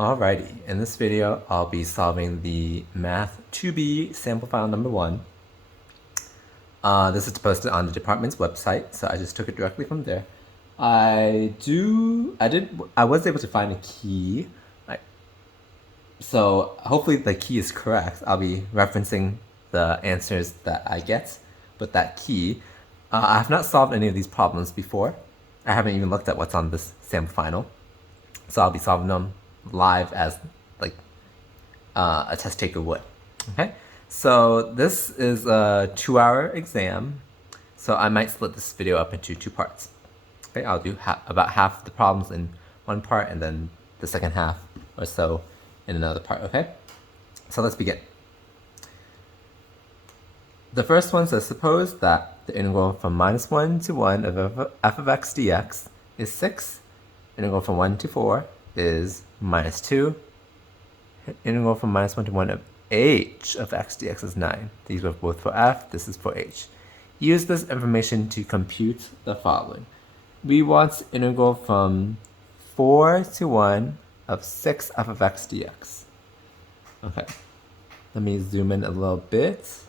Alrighty, in this video I'll be solving the Math 2B sample file number 1. This is posted on the department's website, so I just took it directly from there. I was able to find a key, so hopefully the key is correct. I'll be referencing the answers that I get with that key. I have not solved any of these problems before. I haven't even looked at what's on this sample final, so I'll be solving them live as like a test taker would. Okay, so this is a 2-hour exam, so I might split this video up into 2 parts. Okay, I'll do about half the problems in one part and then the second half or so in another part. Okay, so let's begin. The first one says, suppose that the integral from -1 to 1 of f of x dx is 6, integral from 1 to 4 is -2, integral from -1 to 1 of h of x dx is 9. These are both for f, this is for h. Use this information to compute the following. We want integral from 4 to 1 of 6 f of x dx. Okay, let me zoom in a little bit.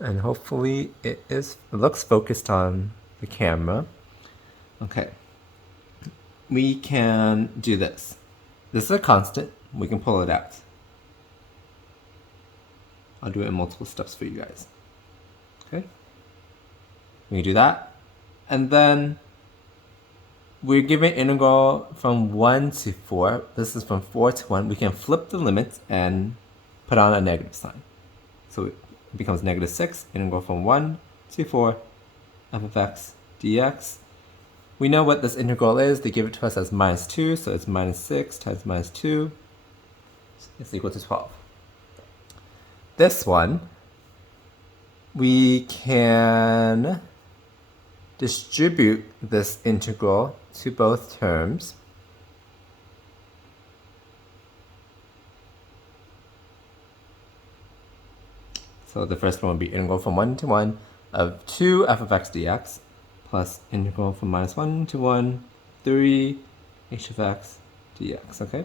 And hopefully it looks focused on the camera. Okay. We can do this. This is a constant. We can pull it out. I'll do it in multiple steps for you guys. Okay. We can do that. And then we're given integral from 1 to 4. This is from 4 to 1. We can flip the limit and put on a negative sign. So it becomes -6, integral from 1 to 4 f of x dx. We know what this integral is. They give it to us as -2, so it's -6 times -2 is equal to 12. This one, we can distribute this integral to both terms. So the first one would be integral from 1 to 1 of 2 f of x dx plus integral from -1 to 1, 3 h of x dx, okay?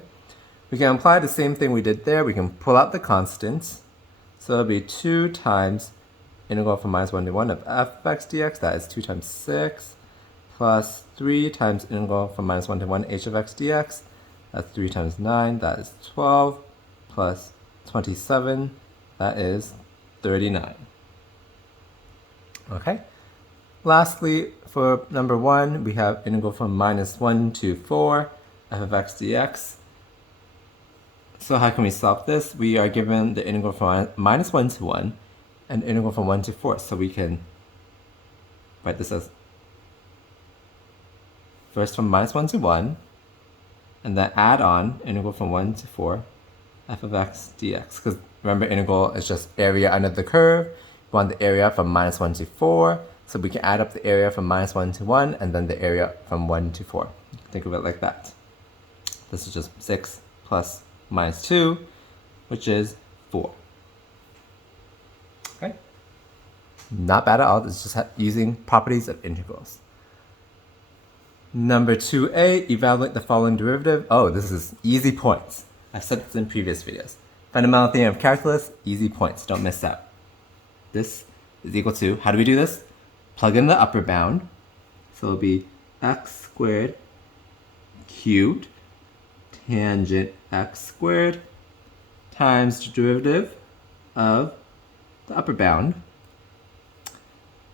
We can apply the same thing we did there. We can pull out the constants. So it'll be 2 times integral from -1 to 1 of f of x dx, that is 2 times 6, plus 3 times integral from -1 to 1 h of x dx, that's 3 times 9, that is 12, plus 27, that is 39. Okay. Lastly, for number 1, we have integral from -1 to 4 f of x dx. So how can we solve this? We are given the integral from -1 to 1 and integral from 1 to 4. So we can write this as first from -1 to 1 and then add on integral from 1 to 4 f of x dx. Because remember, integral is just area under the curve. We want the area from -1 to 4. So we can add up the area from -1 to 1 and then the area from 1 to 4. Think of it like that. This is just 6 plus -2, which is 4. Okay? Not bad at all. It's just using properties of integrals. Number 2a, evaluate the following derivative. Oh, this is easy points. I've said this in previous videos. Fundamental theorem of calculus, easy points. Don't miss out. This is equal to, how do we do this? Plug in the upper bound. So it'll be x squared cubed tangent x squared times the derivative of the upper bound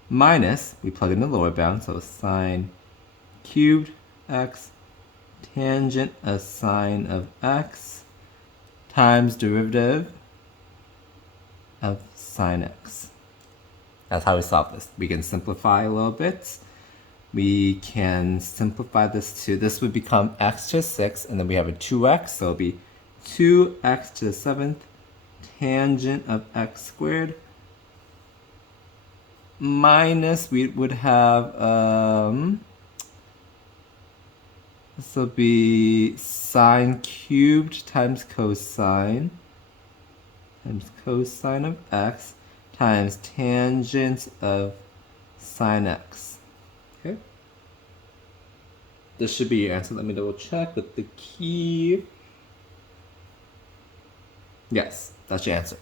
minus, we plug in the lower bound, so sine cubed x tangent a sine of x times derivative of sine x. That's how we solve this. We can simplify a little bit. We can simplify this to, this would become x to the 6, and then we have a 2x, so it'll be 2x to the 7th tangent of x squared minus, we would have, this will be sine cubed times cosine of x times tangent of sine x. Okay? this should be your answer. Let me double check with the key. Yes, that's your answer.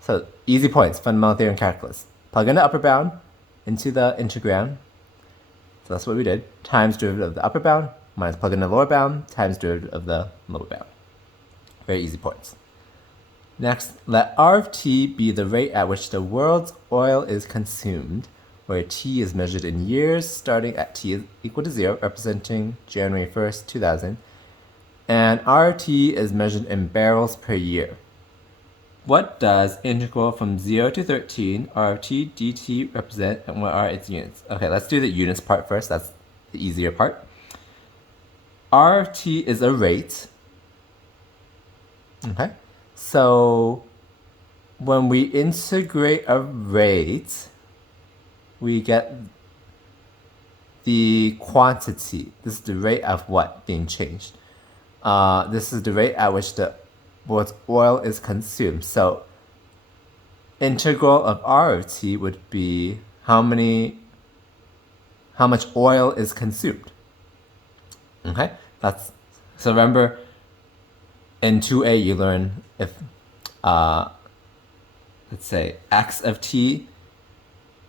So easy points, fundamental theorem calculus. Plug in the upper bound into the integrand. So that's what we did. Times derivative of the upper bound minus plug in the lower bound times derivative of the lower bound. Very easy points. Next, let R of t be the rate at which the world's oil is consumed, where t is measured in years starting at t equal to 0, representing January 1st, 2000, and R of t is measured in barrels per year. What does integral from 0 to 13 R of t dt represent, and what are its units? Okay, let's do the units part first. That's the easier part. R of t is a rate. Okay, so when we integrate a rate, we get the quantity. This is the rate of what being changed. This is the rate at which the world's oil is consumed. So integral of R of t would be how much oil is consumed. Okay, so remember in 2a you learn if let's say x of t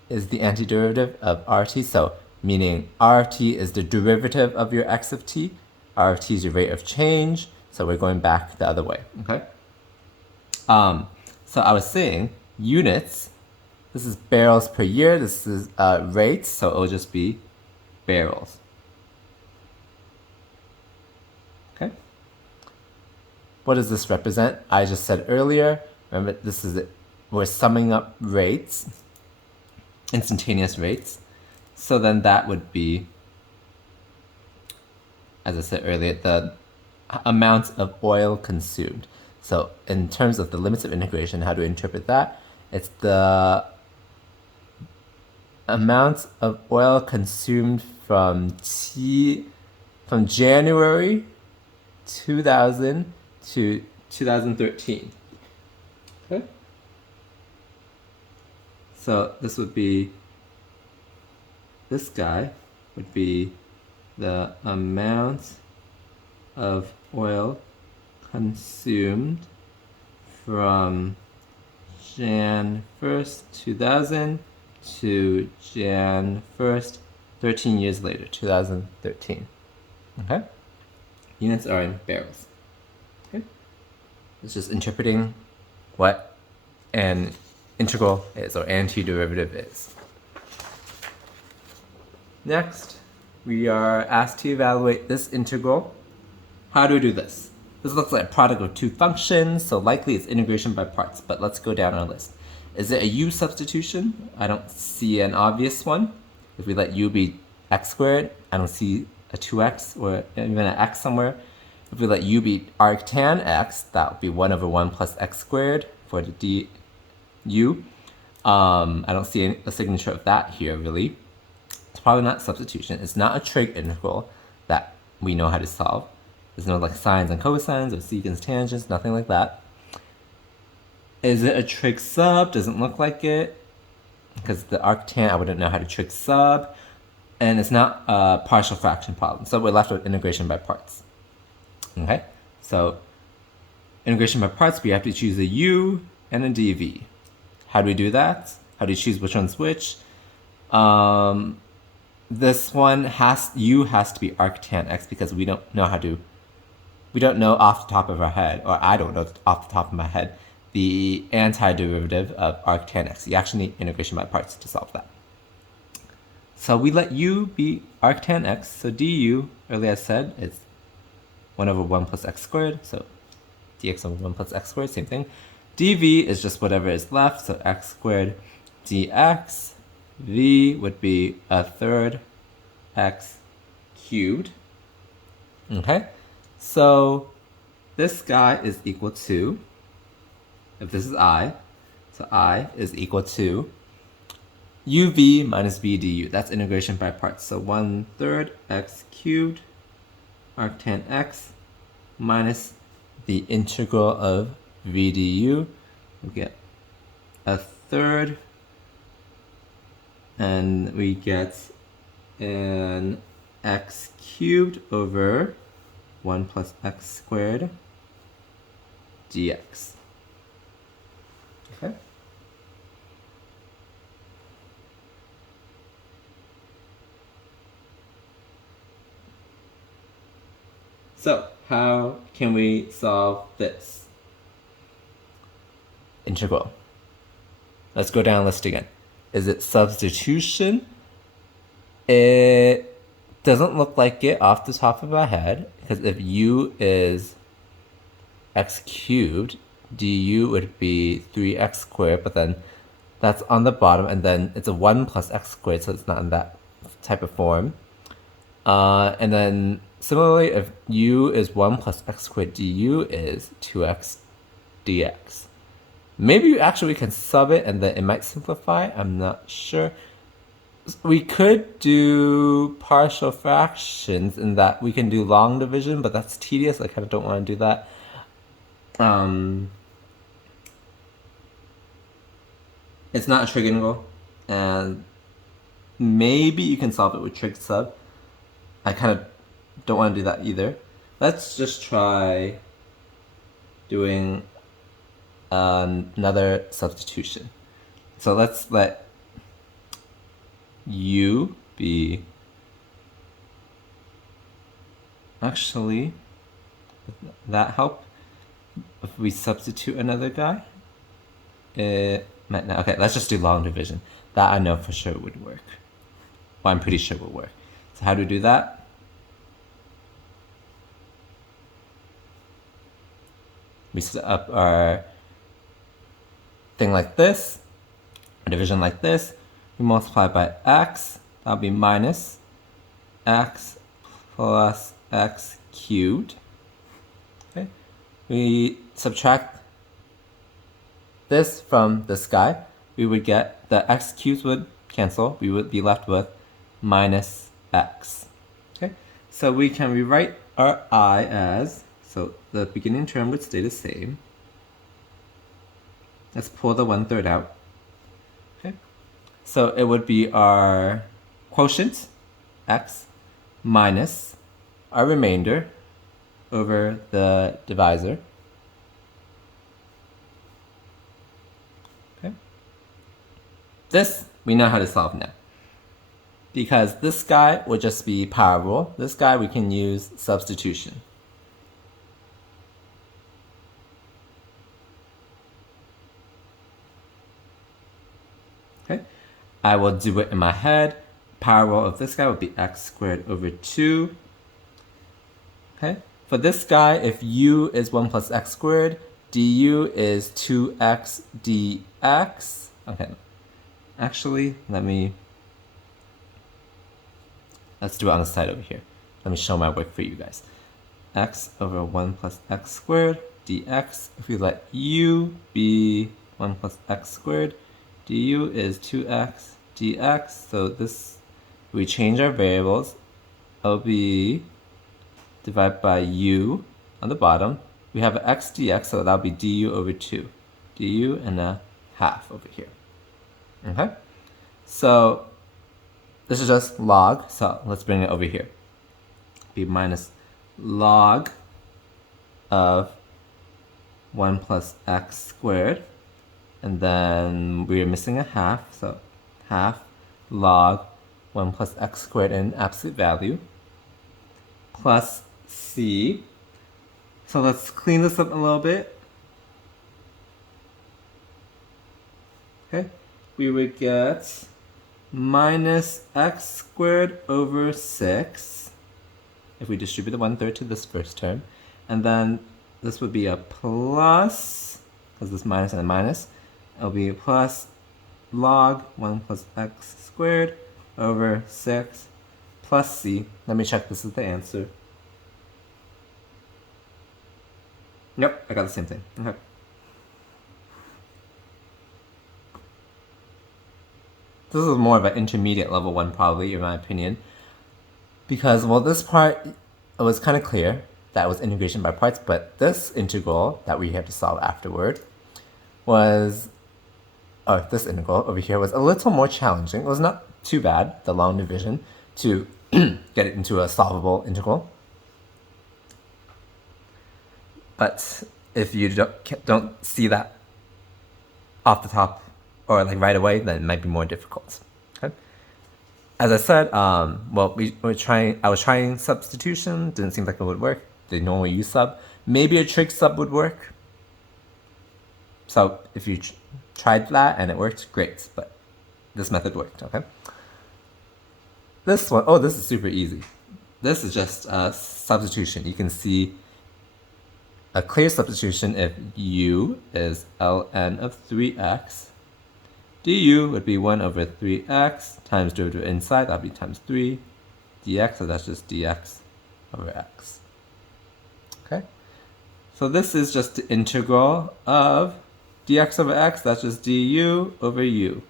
is the antiderivative of R of t, so meaning R of t is the derivative of your x of t, R of t is your rate of change, so we're going back the other way, okay? So I was saying units, this is barrels per year, this is rates, so it'll just be barrels. Okay? What does this represent? I just said earlier, remember this is it. We're summing up rates, instantaneous rates. So then that would be, as I said earlier, the amount of oil consumed. So in terms of the limits of integration, how to interpret that? It's the amount of oil consumed from January 2000 to 2013. Okay? So this would be, this guy would be the amount of oil consumed from Jan 1st, 2000 to Jan 1st, 13 years later, 2013. Okay? Units are in barrels. Okay? It's just interpreting what an integral is or antiderivative is. Next, we are asked to evaluate this integral. How do we do this? This looks like a product of two functions, so likely it's integration by parts, but let's go down our list. Is it a u substitution? I don't see an obvious one. If we let u be x squared, I don't see a 2x or even an x somewhere. If we let u be arctan x, that would be 1 over 1 plus x squared for the du. I don't see a signature of that here, really. It's probably not substitution. It's not a trig integral that we know how to solve. There's no like sines and cosines or secants, tangents, nothing like that. Is it a trig sub? Doesn't look like it. Because the arctan, I wouldn't know how to trig sub. And it's not a partial fraction problem. So we're left with integration by parts. Okay? So integration by parts, we have to choose a u and a dv. How do we do that? How do you choose which one's which? This one u has to be arctan x because we don't know off the top of our head, or I don't know off the top of my head, the antiderivative of arctan x. You actually need integration by parts to solve that. So we let u be arctan x, so du, earlier I said, is 1 over 1 plus x squared, so dx over 1 plus x squared, same thing. dv is just whatever is left, so x squared dx. V would be a third x cubed. Okay, so this guy is equal to, if this is I, so I is equal to uv minus v du. That's integration by parts. So 1/3 x cubed arctan x minus the integral of v du. We get a third, and we get an x cubed over 1 plus x squared dx. Okay? So, how can we solve this integral? Let's go down the list again. Is it substitution? It doesn't look like it off the top of my head, because if u is x cubed, du would be 3x squared, but then that's on the bottom, and then it's a 1 plus x squared, so it's not in that type of form. And then similarly, if u is 1 plus x squared, du is 2x dx. Maybe actually we can sub it and then it might simplify. I'm not sure. We could do partial fractions in that we can do long division, but that's tedious. I kind of don't want to do that. It's not a trig integral, and maybe you can solve it with trig sub. I kind of don't want to do that either. Let's just try doing another substitution. So let's let u be, actually, would that help if we substitute another guy? It might not. Okay, let's just do long division. That I know for sure would work. Well, I'm pretty sure will work. So how do we do that? We set up our thing like this, a division like this. We multiply by x, that'll be minus x plus x cubed. Okay. We subtract this from this guy. We would get the x cubes would cancel. We would be left with minus x. Okay. So we can rewrite our I as, so the beginning term would stay the same. Let's pull the 1/3 out. Okay. So it would be our quotient, x, minus our remainder over the divisor. Okay. This, we know how to solve now. Because this guy would just be power rule. This guy we can use substitution. Okay, I will do it in my head. Power rule of this guy would be x squared over 2. Okay, for this guy, if u is 1 plus x squared, du is 2x dx. Okay, actually, let's do it on the side over here. Let me show my work for you guys. X over 1 plus x squared dx. If we let u be 1 plus x squared, du is 2x dx. So this, we change our variables. It'll be divided by u on the bottom. We have an x dx, so that'll be du over 2. Du and a half over here. Okay? So this is just log, so let's bring it over here. Be minus log of 1 plus x squared. And then we're missing a half, so half log 1 plus x squared in absolute value plus c. So let's clean this up a little bit. Okay, we would get minus x squared over 6 if we distribute the 1/3 to this first term. And then this would be a plus, because this minus and a minus. It'll be plus log 1 plus x squared over 6 plus c. Let me check this is the answer. Yep, I got the same thing. Okay. This is more of an intermediate level one probably, in my opinion. Because, well, this part, it was kind of clear that it was integration by parts, but this integral that we have to solve afterward was, this integral over here was a little more challenging. It was not too bad, the long division, to get it into a solvable integral. But if you don't see that off the top or like right away, then it might be more difficult. Okay. As I said, well, I was trying substitution. Didn't seem like it would work. The normal U sub. Maybe a trig sub would work. So if you tried that and it worked, great. But this method worked. Okay. This one, oh, this is super easy. This is just a substitution. You can see a clear substitution if u is ln of 3x. Du would be 1 over 3x times derivative inside, that would be times 3 dx, so that's just dx over x. Okay, so this is just the integral of dx over x, that's just du over u.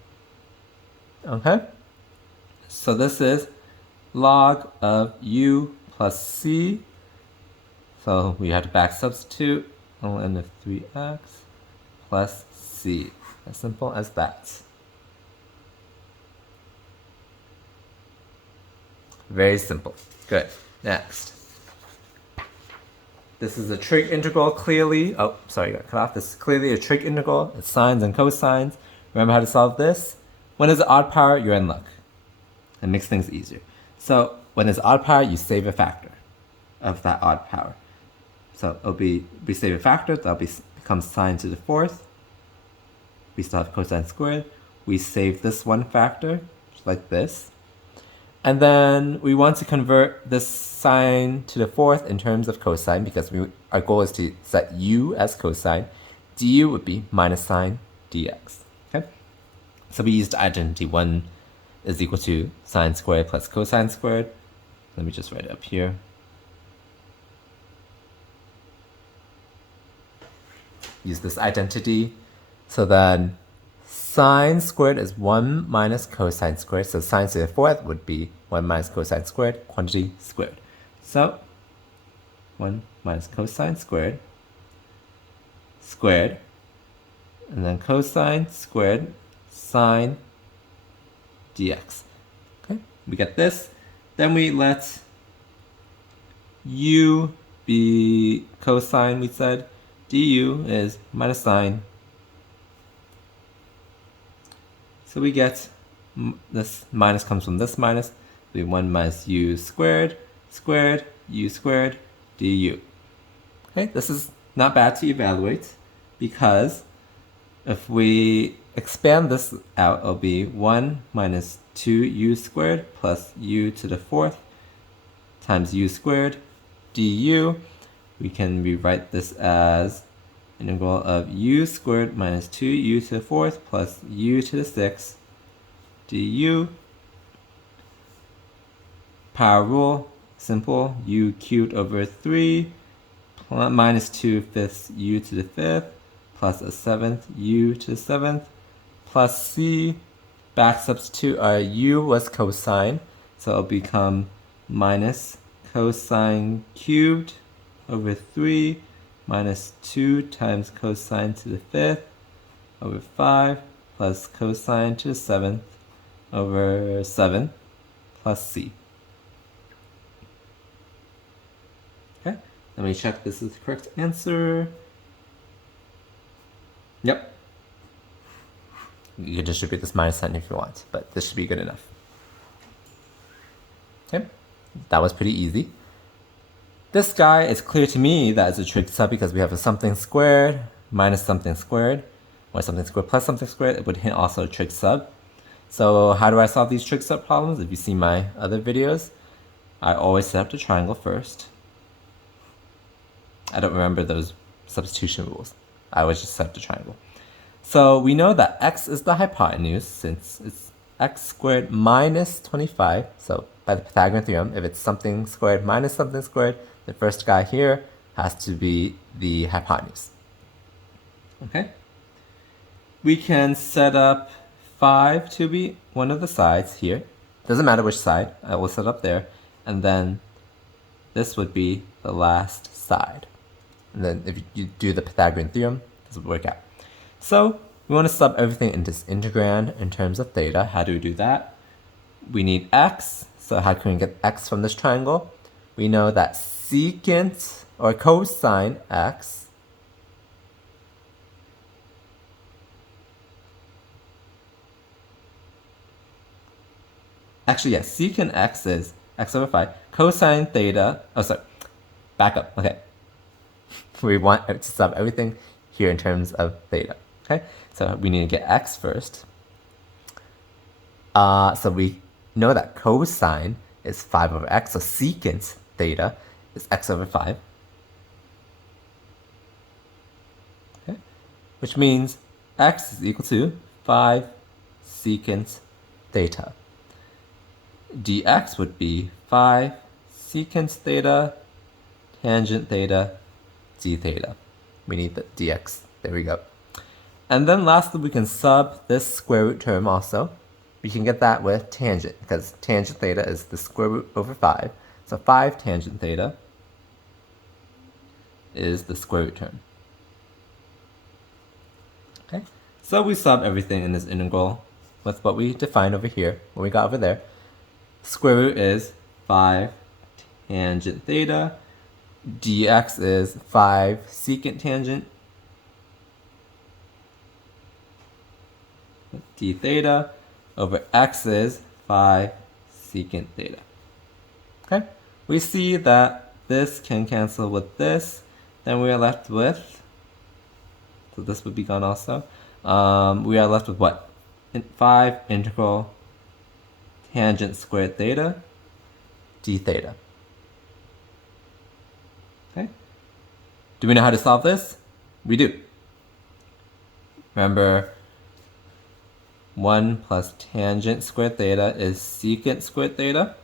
Okay, so this is log of u plus c. So we have to back substitute ln of 3x plus c. As simple as that. Very simple. Good. Next. This is a trig integral, clearly. Oh, sorry, got cut off. This is clearly a trig integral. It's sines and cosines. Remember how to solve this? When it's odd power, you're in luck. It makes things easier. So when it's odd power, you save a factor of that odd power. So it'll be, we save a factor, that'll become sine to the fourth. We still have cosine squared. We save this one factor, just like this. And then we want to convert this sine to the fourth in terms of cosine because our goal is to set u as cosine. Du would be minus sine dx. Okay? So we used identity. 1 is equal to sine squared plus cosine squared. Let me just write it up here. Use this identity. So then sine squared is 1 minus cosine squared. So sine to the fourth would be 1 minus cosine squared, quantity squared. So 1 minus cosine squared, and then cosine squared sine dx. Okay, we get this. Then we let u be cosine, we said. Du is minus sine. So we get this minus comes from this minus. We 1 minus u squared, u squared, du. Okay, this is not bad to evaluate because if we expand this out, it'll be 1 minus 2u squared plus u to the fourth times u squared du. We can rewrite this as integral of u squared minus 2u to the fourth plus u to the sixth du. Power rule, simple, u cubed over 3 minus 2 fifths u to the fifth plus a seventh u to the seventh plus c. Back substitute, our u was cosine, so it'll become minus cosine cubed over 3 minus 2 times cosine to the fifth over 5 plus cosine to the seventh over 7 plus c. Okay, let me check this is the correct answer. Yep. You can distribute this minus sign if you want, but this should be good enough. Okay, that was pretty easy. This guy is clear to me that it's a trig sub because we have a something squared minus something squared, or something squared plus something squared. It would hint also a trig sub. So how do I solve these trig sub problems? If you see my other videos, I always set up the triangle first. I don't remember those substitution rules. I always just set up the triangle. So we know that x is the hypotenuse since it's x squared minus 25. So by the Pythagorean theorem, if it's something squared minus something squared, the first guy here has to be the hypotenuse. Okay? We can set up 5 to be one of the sides here. Doesn't matter which side, I will set up there. And then this would be the last side. And then if you do the Pythagorean theorem, this would work out. So we want to sub everything into this integrand in terms of theta. How do we do that? We need x, So how can we get x from this triangle? We know that secant or cosine x actually, yes, secant x is x over 5. Cosine theta, oh, sorry, back up, okay. We want to sub everything here in terms of theta, okay? So we need to get x first. So we know that cosine is 5 over x, so secant theta is x over 5. Okay? Which means x is equal to 5 secant theta. Dx would be 5 secant theta tangent theta d theta. We need the dx. There we go. And then lastly, we can sub this square root term also. We can get that with tangent, because tangent theta is the square root over 5. So 5 tangent theta is the square root term. Okay, so we sub everything in this integral with what we defined over here, what we got over there. Square root is 5 tangent theta. Dx is 5 secant tangent d theta over x is 5 secant theta. Okay, we see that this can cancel with this. Then we are left with, so this would be gone also. We are left with what? 5 integral tangent squared theta d theta. Okay. Do we know how to solve this? We do. Remember, 1 plus tangent squared theta is secant squared theta.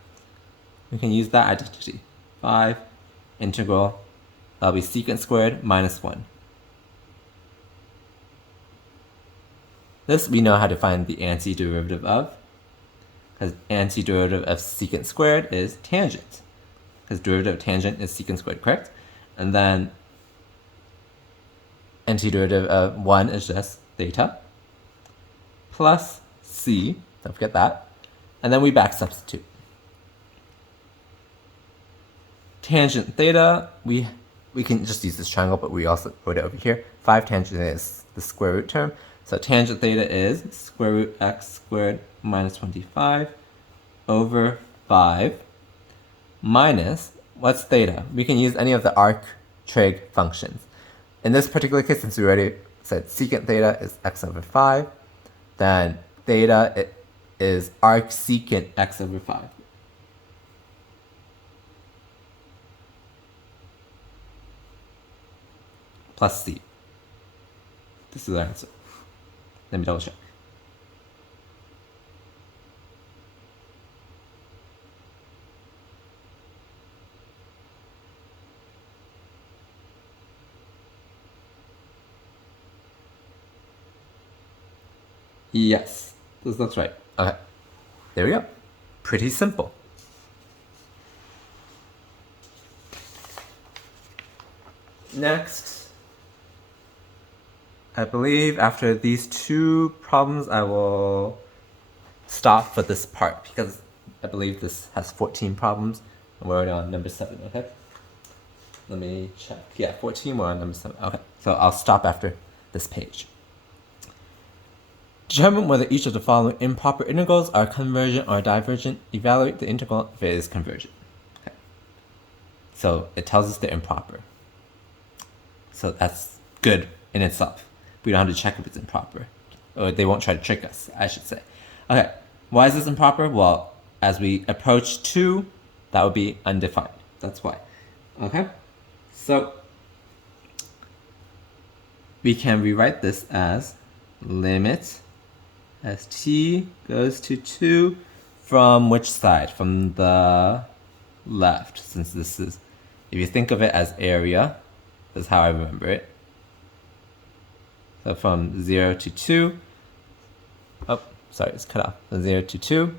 We can use that identity. 5 integral, that'll be secant squared minus 1. This we know how to find the antiderivative of, because antiderivative of secant squared is tangent, because derivative of tangent is secant squared, correct? And then antiderivative of 1 is just theta, plus c, don't forget that, and then we back substitute. Tangent theta, we can just use this triangle, but we also wrote it over here. 5 tangent theta is the square root term. So tangent theta is square root x squared minus 25 over 5 minus, what's theta? We can use any of the arc trig functions. In this particular case, since we already said secant theta is x over 5, then theta is arc secant x over 5. Plus c. This is our answer. Let me double check. Yes, this looks right. Okay, there we go. Pretty simple. Next, I believe after these 2 problems, I will stop for this part, because I believe this has 14 problems, and we're already on number 7, okay? Let me check. Yeah, 14, we're on number 7. Okay, so I'll stop after this page. Determine whether each of the following improper integrals are convergent or divergent. Evaluate the integral if it is convergent. Okay. So it tells us they're improper. So that's good in itself. We don't have to check if it's improper. Or they won't try to trick us, I should say. Okay, why is this improper? Well, as we approach 2, that would be undefined. That's why. Okay, so we can rewrite this as limit as t goes to 2 from which side? From the left, since this is, if you think of it as area, that's how I remember it. So from 0 to 2, oh, sorry, it's cut off. From 0 to 2,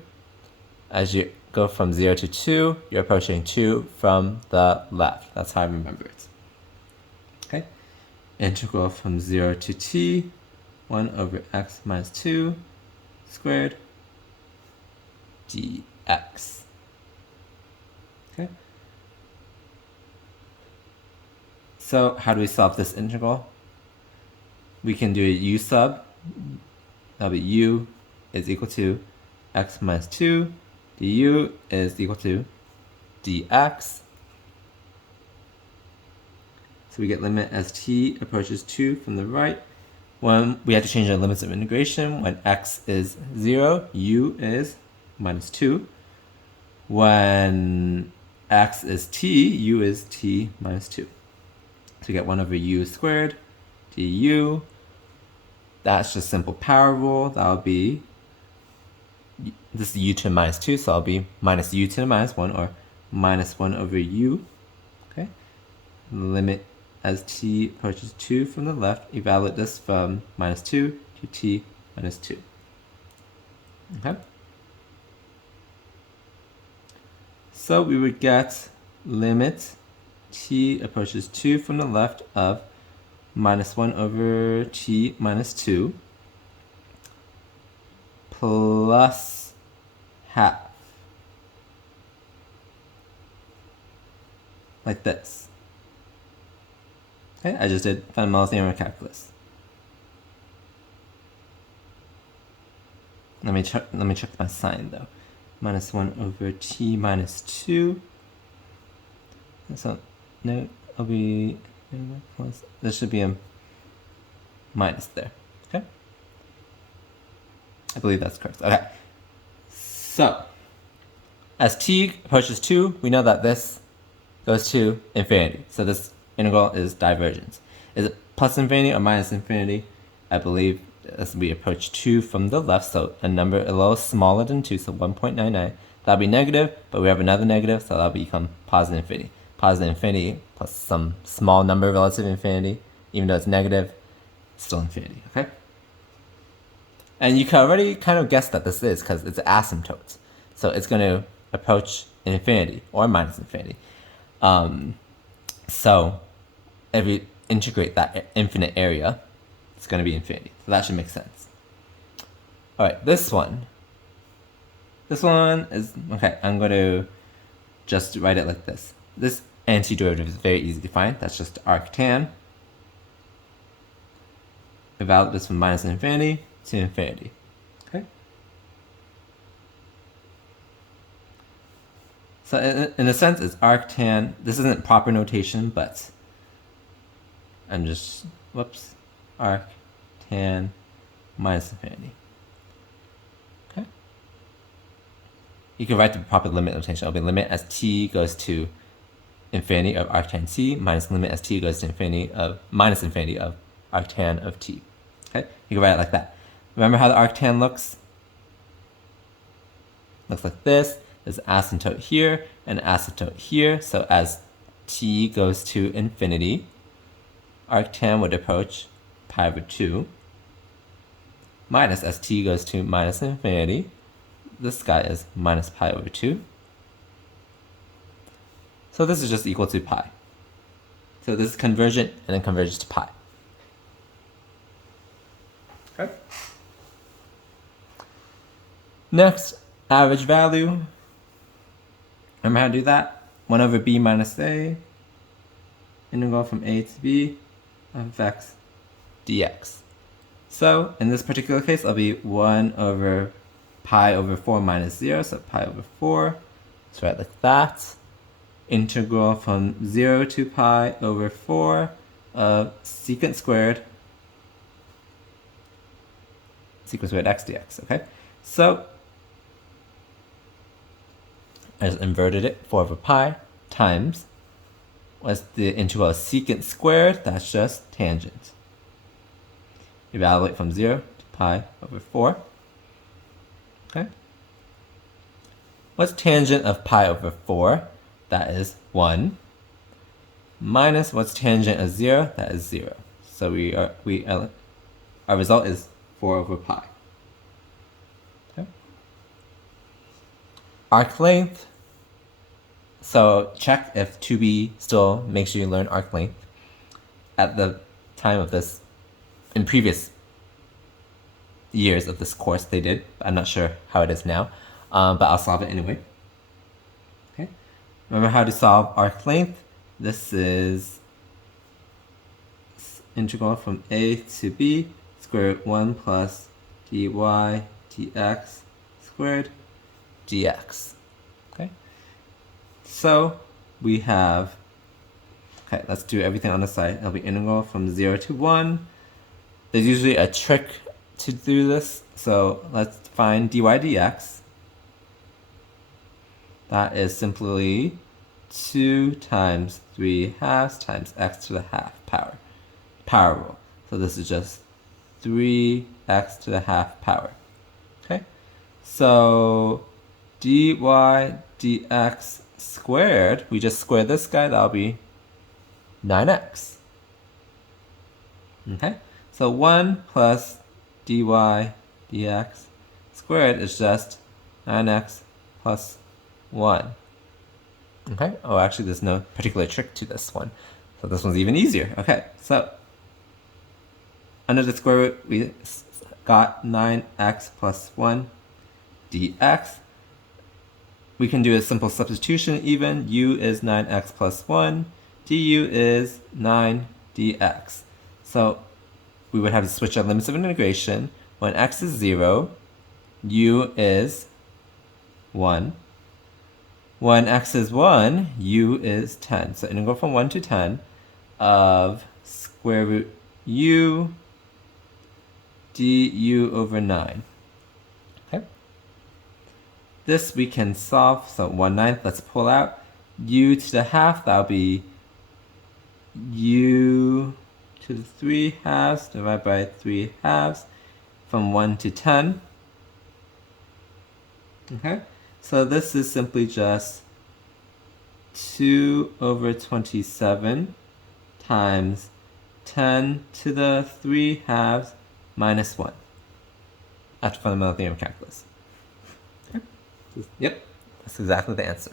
as you go from 0 to 2, you're approaching 2 from the left. That's how I remember it. Okay, integral from 0 to t, 1 over x minus 2 squared dx. So how do we solve this integral? We can do a u sub. That'll be u is equal to x minus 2. du is equal to dx. So we get limit as t approaches 2 from the right. When we have to change our limits of integration, when x is 0, u is minus 2. When x is t, u is t minus 2. So we get 1 over u squared du. That's just simple power rule. That'll be, this is u to the minus 2, so I'll be minus u to the minus 1, or minus 1 over u. Okay. Limit as t approaches 2 from the left, evaluate this from minus 2 to t minus 2. Okay. So we would get limit t approaches 2 from the left of minus 1 over t minus 2 plus half. Like this. Okay, I just did fundamental theorem of calculus. Let me check my sign though. Minus 1 over t minus 2. So no, it'll be plus. There should be a minus there. Okay, I believe that's correct. Okay, so as t approaches 2, we know that this goes to infinity. So this integral is divergence. Is it plus infinity or minus infinity? I believe as we approach 2 from the left, so a number a little smaller than 2, so 1.99. That'll be negative, but we have another negative, so that'll become positive infinity. Positive infinity plus some small number relative to infinity, even though it's negative, still infinity, okay? And you can already kind of guess that this is, because it's asymptotes. So it's going to approach infinity, or minus infinity. So if we integrate that infinite area, it's going to be infinity. So that should make sense. All right, this one is, okay, I'm going to just write it like this. This antiderivative is very easy to find. That's just arctan. Evaluate this from minus infinity to infinity. Okay. So in a sense, it's arctan. This isn't proper notation, but I'm just, whoops, arctan minus infinity. Okay. You can write the proper limit notation. It'll be limit as t goes to infinity of arctan t minus limit as t goes to infinity of minus infinity of arctan of t. Okay, you can write it like that. Remember how the arctan looks? Looks like this. There's an asymptote here and an asymptote here. So as t goes to infinity, arctan would approach pi over 2. Minus as t goes to minus infinity, this guy is minus pi over 2. So this is just equal to pi. So this is convergent and then converges to pi. Okay. Next, average value. Remember how to do that? 1 over b minus a, integral from a to b of x dx. So in this particular case, it'll be 1 over pi over 4 minus 0, so pi over 4. Let's write like that. Integral from 0 to pi over 4 of secant squared x dx, okay? So I just inverted it, 4 over pi times, what's the integral of secant squared? That's just tangent. Evaluate from 0 to pi over 4, okay? What's tangent of pi over 4? That is 1, minus what's tangent of 0? That is 0. So our result is 4 over pi. Okay. Arc length. So check if 2b still makes you learn arc length. At the time of this, in previous years of this course they did. I'm not sure how it is now, but I'll solve it anyway. Okay. Remember how to solve arc length? This is integral from a to b square root 1 plus dy dx squared dx. Okay, so we have, okay, let's do everything on the side. It'll be integral from 0 to 1. There's usually a trick to do this, so let's find dy dx. That is simply 2 times 3 halves times x to the half power rule. So this is just 3x to the half power. Okay, so dy dx squared, we just squared this guy, that'll be 9x. Okay, so 1 plus dy dx squared is just 9x plus 1. Okay, oh, actually there's no particular trick to this one, so this one's even easier. Okay, so under the square root we got 9x plus 1 dx. We can do a simple substitution even. U is 9x plus 1, du is 9 dx. So we would have to switch our limits of integration. When x is 0, u is 1. When x is 1, u is 10. So integral from 1 to 10 of square root u du over 9. Okay. This we can solve. So 1/9, let's pull out. U to the half, that'll be u to the 3 halves divided by 3 halves from 1 to 10. Okay, so this is simply just 2 over 27 times 10 to the 3 halves minus 1 after fundamental theorem calculus. Okay. Yep, that's exactly the answer.